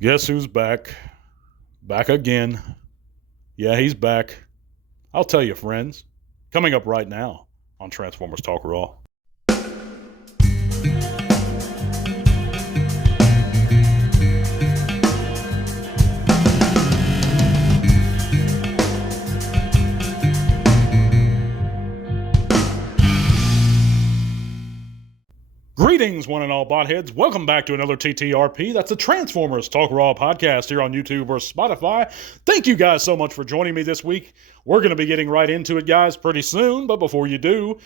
Guess who's back? Back again. Yeah, he's back. I'll tell you, friends. Coming up right now on Transformers Talk Raw. Greetings, one and all botheads. Welcome back to another TTRP. That's the Transformers Talk Raw podcast here on YouTube or Spotify. Thank you guys so much for joining me this week. We're going to be getting right into it, guys, pretty soon. But before we do,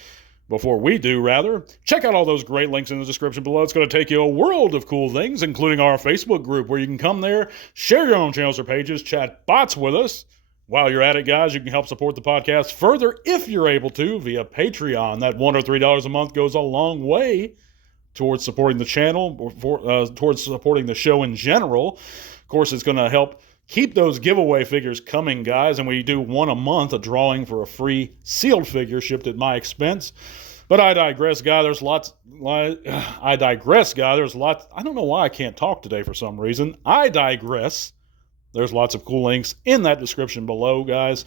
check out all those great links in the description below. It's going to take you a world of cool things, including our Facebook group, where you can come there, share your own channels or pages, chat bots with us. While you're at it, guys, you can help support the podcast further if you're able to via Patreon. That $1 or $3 a month goes a long way towards supporting the channel, or towards supporting the show in general. Of course, it's going to help keep those giveaway figures coming, guys, and we do one a month, a drawing for a free sealed figure shipped at my expense. But I digress, guy. There's lots. I don't know why I can't talk today for some reason. I digress. There's lots of cool links in that description below, guys.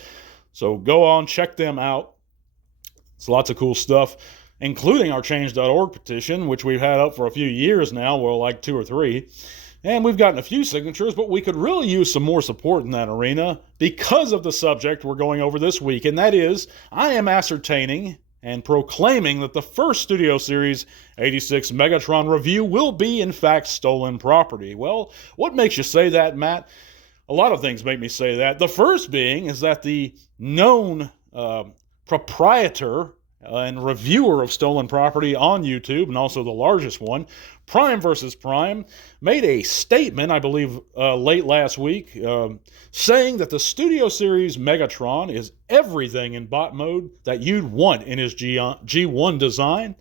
So go on, check them out. It's lots of cool stuff, including our change.org petition, which we've had up for a few years now, well, like 2 or 3. And we've gotten a few signatures, but we could really use some more support in that arena because of the subject we're going over this week. And that is, I am ascertaining and proclaiming that the first Studio Series 86 Megatron review will be, in fact, stolen property. Well, what makes you say that, Matt? A lot of things make me say that. The first being is that the known proprietor and reviewer of stolen property on YouTube, and also the largest one, Prime vs. Prime, made a statement, I believe, late last week, saying that the Studio Series Megatron is everything in bot mode that you'd want in his G1 design,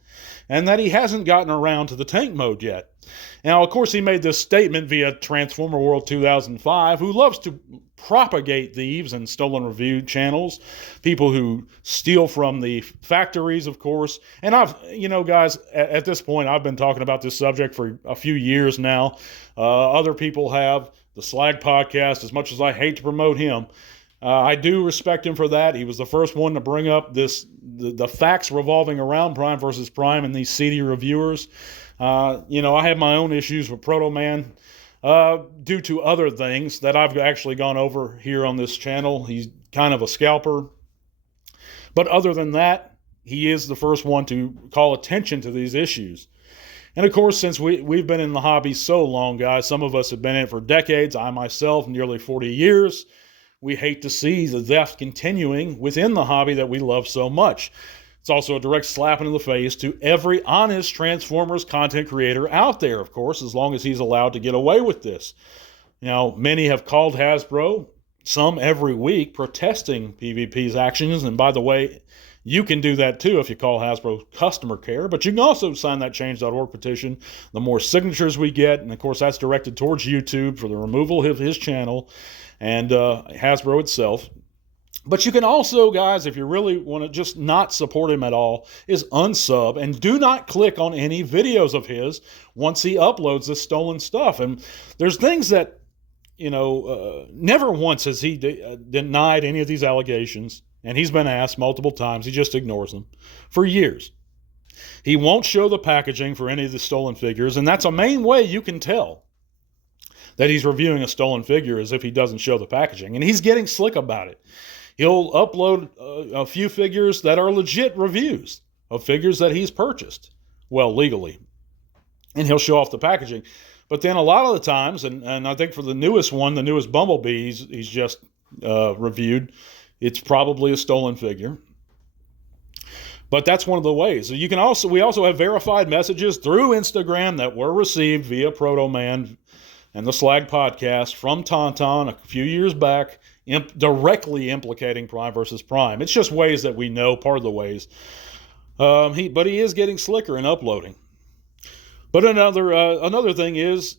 and that he hasn't gotten around to the tank mode yet. Now, of course, he made this statement via Transformer World 2005, who loves to propagate thieves and stolen review channels, people who steal from the factories, of course. And guys, at this point, I've been talking about this subject for a few years now. Other people have. The Slag Podcast, as much as I hate to promote him, I do respect him for that. He was the first one to bring up the facts revolving around Prime vs. Prime and these seedy reviewers. I have my own issues with Proto Man due to other things that I've actually gone over here on this channel. He's kind of a scalper. But other than that, he is the first one to call attention to these issues. And of course, since we've been in the hobby so long, guys, some of us have been in it for decades. I myself, nearly 40 years. We hate to see the theft continuing within the hobby that we love so much. It's also a direct slap in the face to every honest Transformers content creator out there, of course, as long as he's allowed to get away with this. Now, many have called Hasbro, some every week, protesting PvP's actions. And by the way, you can do that too if you call Hasbro customer care. But you can also sign that change.org petition. The more signatures we get, and of course that's directed towards YouTube for the removal of his channel and Hasbro itself. But you can also, guys, if you really want to just not support him at all, is unsub and do not click on any videos of his once he uploads this stolen stuff. And there's things that, never once has he denied any of these allegations. And he's been asked multiple times. He just ignores them for years. He won't show the packaging for any of the stolen figures. And that's a main way you can tell that he's reviewing a stolen figure, is if he doesn't show the packaging. And he's getting slick about it. He'll upload a few figures that are legit reviews of figures that he's purchased, well, legally. And he'll show off the packaging. But then a lot of the times, and I think for the newest one, the newest Bumblebee he's just reviewed, it's probably a stolen figure. But that's one of the ways. We also have verified messages through Instagram that were received via Proto Man and the Slag Podcast from Tauntaun a few years back, directly implicating Prime vs. Prime. It's just ways that we know, part of the ways. But he is getting slicker in uploading. But another thing is,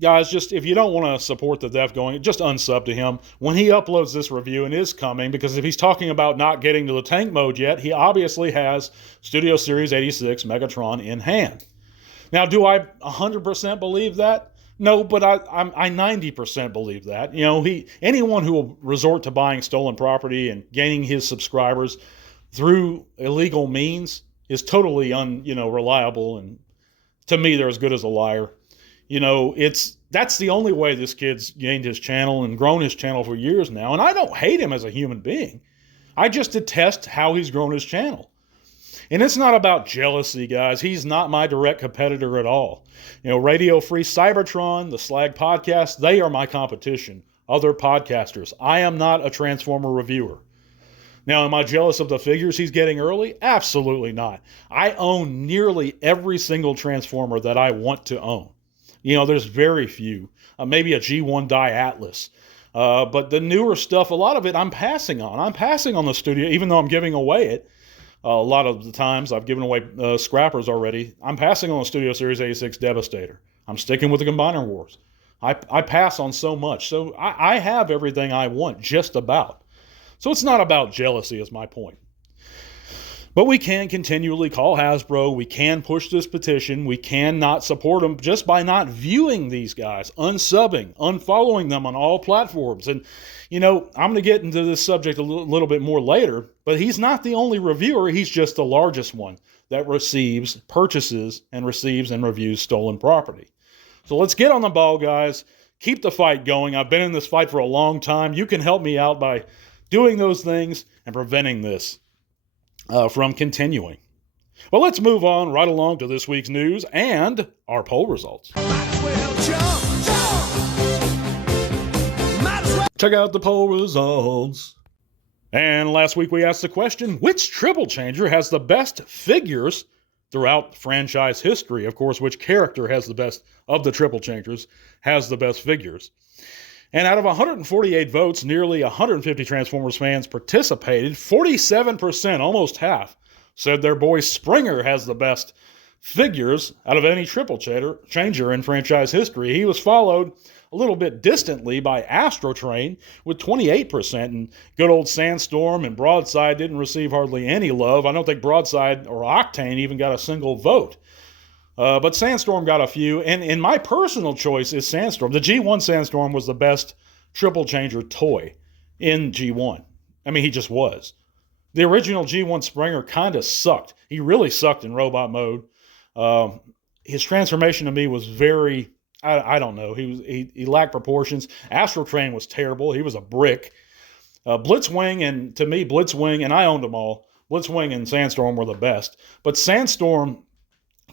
guys, just if you don't want to support the theft going, just unsub to him when he uploads this review, and is coming, because if he's talking about not getting to the tank mode yet, he obviously has Studio Series 86 Megatron in hand. Now, do I 100% believe that? No, but I 90% believe that. Anyone who will resort to buying stolen property and gaining his subscribers through illegal means is totally reliable, and to me they're as good as a liar. That's the only way this kid's gained his channel and grown his channel for years now. And I don't hate him as a human being. I just detest how he's grown his channel. And it's not about jealousy, guys. He's not my direct competitor at all. Radio Free Cybertron, the Slag Podcast, they are my competition, other podcasters. I am not a Transformer reviewer. Now, am I jealous of the figures he's getting early? Absolutely not. I own nearly every single Transformer that I want to own. There's very few. Maybe a G1 Die Atlas. But the newer stuff, a lot of it I'm passing on. I'm passing on the studio, even though I'm giving away it. A lot of the times I've given away scrappers already. I'm passing on the Studio Series 86 Devastator. I'm sticking with the Combiner Wars. I pass on so much. So I have everything I want, just about. So it's not about jealousy, is my point. But we can continually call Hasbro. We can push this petition. We can not support them just by not viewing these guys, unsubbing, unfollowing them on all platforms. And, I'm going to get into this subject a little bit more later, but he's not the only reviewer. He's just the largest one that purchases and receives and reviews stolen property. So let's get on the ball, guys. Keep the fight going. I've been in this fight for a long time. You can help me out by doing those things and preventing this from continuing. Well, let's move on right along to this week's news and our poll results. Check out the poll results. And last week we asked the question, which triple changer has the best figures throughout franchise history? Of course, which character has the best of the triple changers, has the best figures? And out of 148 votes, nearly 150 Transformers fans participated. 47%, almost half, said their boy Springer has the best figures out of any triple changer in franchise history. He was followed a little bit distantly by Astro Train with 28%, and good old Sandstorm and Broadside didn't receive hardly any love. I don't think Broadside or Octane even got a single vote. But Sandstorm got a few, and my personal choice is Sandstorm. The G1 Sandstorm was the best triple changer toy in G1. I mean, he just was. The original G1 Springer kind of sucked. He really sucked in robot mode. His transformation to me was very, I don't know. He lacked proportions. Astro Train was terrible. He was a brick. Blitzwing, and to me, Blitzwing, and I owned them all. Blitzwing and Sandstorm were the best. But Sandstorm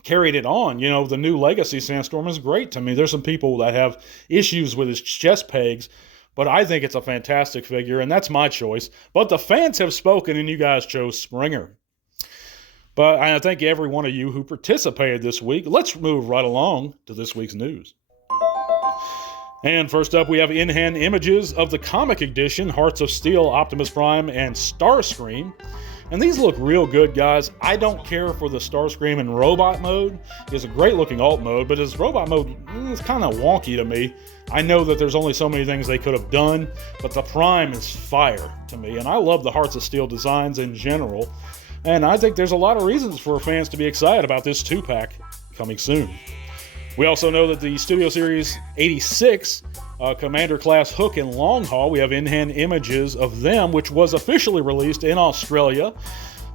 carried it on. The new Legacy Sandstorm is great to me. There's some people that have issues with his chest pegs, but I think it's a fantastic figure, and that's my choice. But the fans have spoken, and you guys chose Springer. But I thank every one of you who participated this week. Let's move right along to this week's news. And first up, we have in-hand images of the comic edition, Hearts of Steel, Optimus Prime, and Starscream. And these look real good, guys. I don't care for the Starscream in robot mode. It's a great looking alt mode, but his robot mode is kind of wonky to me. I know that there's only so many things they could have done, but the Prime is fire to me. And I love the Hearts of Steel designs in general. And I think there's a lot of reasons for fans to be excited about this 2-pack coming soon. We also know that the Studio Series 86 Commander Class Hook and Long Haul, we have in-hand images of them, which was officially released in Australia,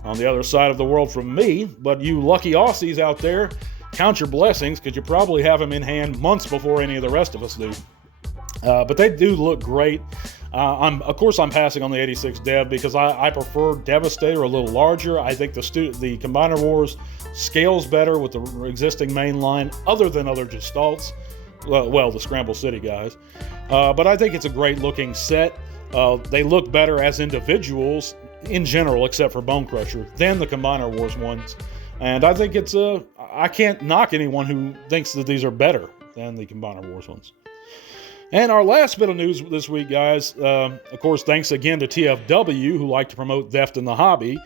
on the other side of the world from me. But you lucky Aussies out there, count your blessings, because you probably have them in hand months before any of the rest of us do. But they do look great. Of course, I'm passing on the 86 Dev because I prefer Devastator a little larger. I think the Combiner Wars scales better with the existing main line, other than other Gestalts. Well, the Scramble City guys. But I think it's a great looking set. They look better as individuals in general, except for Bone Crusher, than the Combiner Wars ones. And I think I can't knock anyone who thinks that these are better than the Combiner Wars ones. And our last bit of news this week, guys, of course, thanks again to TFW, who like to promote theft in the hobby.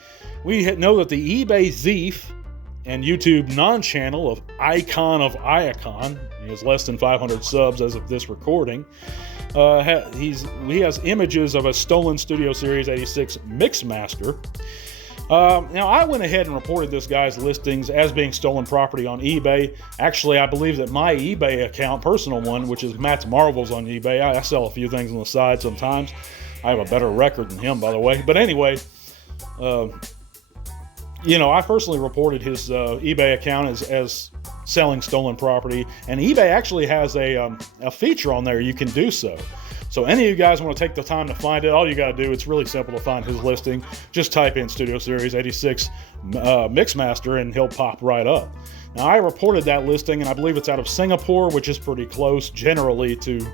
We know that the eBay thief and YouTube non-channel of Icon of Iacon, he has less than 500 subs as of this recording, he has images of a stolen Studio Series 86 Mixmaster. Now, I went ahead and reported this guy's listings as being stolen property on eBay. Actually, I believe that my eBay account, personal one, which is Matt's Marvels on eBay, I sell a few things on the side sometimes. I have a better record than him, by the way. But anyway, I personally reported his eBay account as selling stolen property, and eBay actually has a feature on there you can do so. So any of you guys want to take the time to find it, all you got to do, it's really simple to find his listing. Just type in Studio Series 86 Mixmaster and he'll pop right up. Now, I reported that listing, and I believe it's out of Singapore, which is pretty close generally to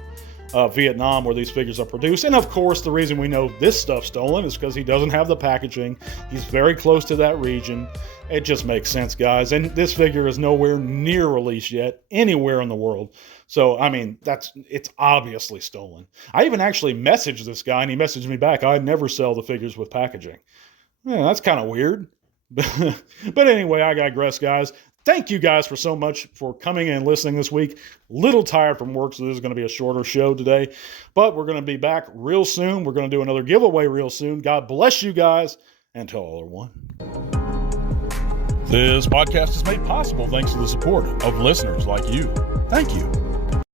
Vietnam, where these figures are produced. And of course, the reason we know this stuff's stolen is because he doesn't have the packaging. He's very close to that region. It just makes sense, guys. And this figure is nowhere near release yet, anywhere in the world. So, I mean, it's obviously stolen. I even actually messaged this guy, and he messaged me back. I never sell the figures with packaging. Yeah, that's kind of weird. But anyway, I digress, guys. Thank you guys so much for coming and listening this week. Little tired from work, so this is going to be a shorter show today. But we're going to be back real soon. We're going to do another giveaway real soon. God bless you guys, and to all are one. This podcast is made possible thanks to the support of listeners like you. Thank you.